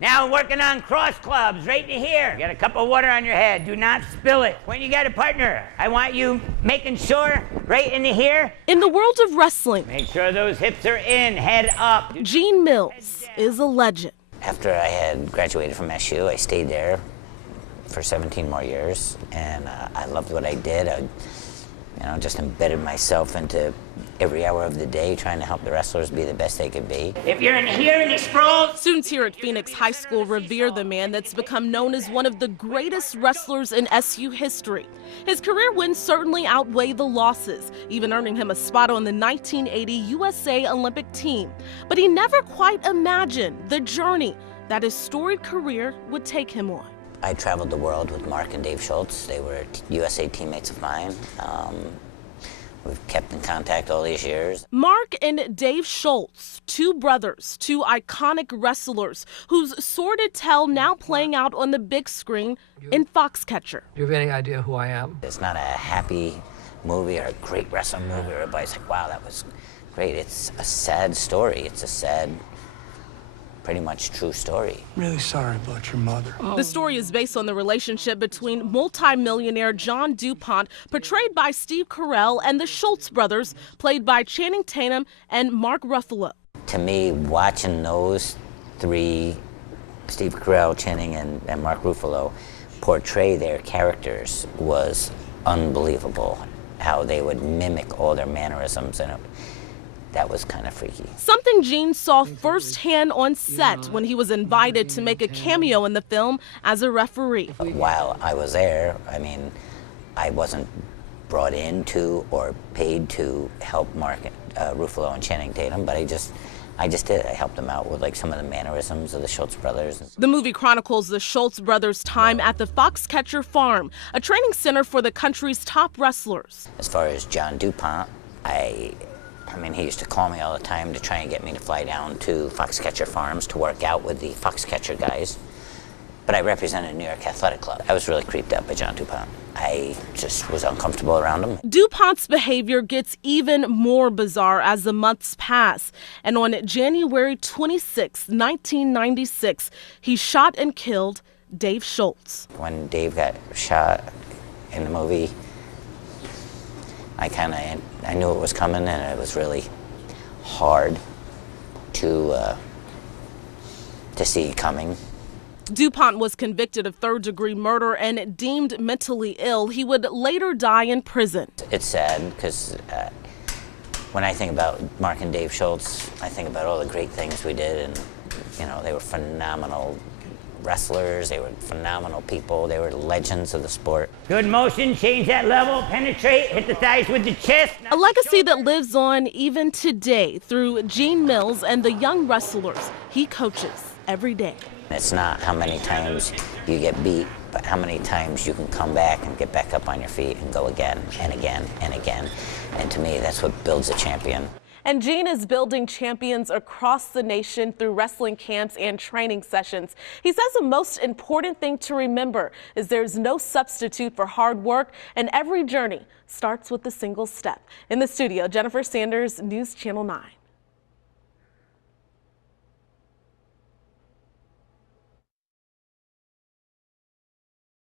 Now working on cross clubs right in here. Get a cup of water on your head. Do not spill it. When you got a partner, I want you making sure right into here. In the world of wrestling, Make sure those hips are in, head up. Gene Mills is a legend. After I had graduated from SU, I stayed there for 17 more years, and I loved what I did. I just embedded myself into every hour of the day, trying to help the wrestlers be the best they could be. If you're in here and you sprawl. Students here at Phoenix High School revere the man that's become known as one of the greatest wrestlers in SU history. His career wins certainly outweigh the losses, even earning him a spot on the 1980 USA Olympic team. But he never quite imagined the journey that his storied career would take him on. I traveled the world with Mark and Dave Schultz. They were USA teammates of mine. We've kept in contact all these years. Mark and Dave Schultz, two brothers, two iconic wrestlers whose sordid tale now playing out on the big screen in Foxcatcher. Do you have any idea who I am? It's not a happy movie or a great wrestling movie where everybody's like, wow, that was great. It's a sad story. It's a sad, pretty much true story. Really sorry about your mother. The story is based on the relationship between multimillionaire John DuPont, portrayed by Steve Carell, and the Schultz brothers, played by Channing Tatum and Mark Ruffalo. To me, watching those three, Steve Carell, Channing, and Mark Ruffalo, portray their characters was unbelievable. How they would mimic all their mannerisms, and that was kind of freaky. Something Gene saw firsthand on set when he was invited to make a cameo in the film as a referee. While I was there, I wasn't brought in to or paid to help Mark Ruffalo and Channing Tatum, but I just did. I helped them out with some of the mannerisms of the Schultz brothers. The movie chronicles the Schultz brothers' time at the Foxcatcher farm, a training center for the country's top wrestlers. As far as John DuPont, he used to call me all the time to try and get me to fly down to Foxcatcher Farms to work out with the Foxcatcher guys. But I represented New York Athletic Club. I was really creeped out by John DuPont. I just was uncomfortable around him. DuPont's behavior gets even more bizarre as the months pass. And on January 26, 1996, he shot and killed Dave Schultz. When Dave got shot in the movie, I knew it was coming, and it was really hard to see coming. DuPont was convicted of third-degree murder and deemed mentally ill. He would later die in prison. It's sad because when I think about Mark and Dave Schultz, I think about all the great things we did, and they were phenomenal wrestlers, they were phenomenal people, they were legends of the sport. Good motion, change that level, penetrate, hit the thighs with the chest. A legacy that lives on even today through Gene Mills and the young wrestlers he coaches every day. It's not how many times you get beat, but how many times you can come back and get back up on your feet and go again and again and again. And to me, that's what builds a champion. And Gene is building champions across the nation through wrestling camps and training sessions. He says the most important thing to remember is there's no substitute for hard work, and every journey starts with a single step. In the studio, Jennifer Sanders, News Channel 9.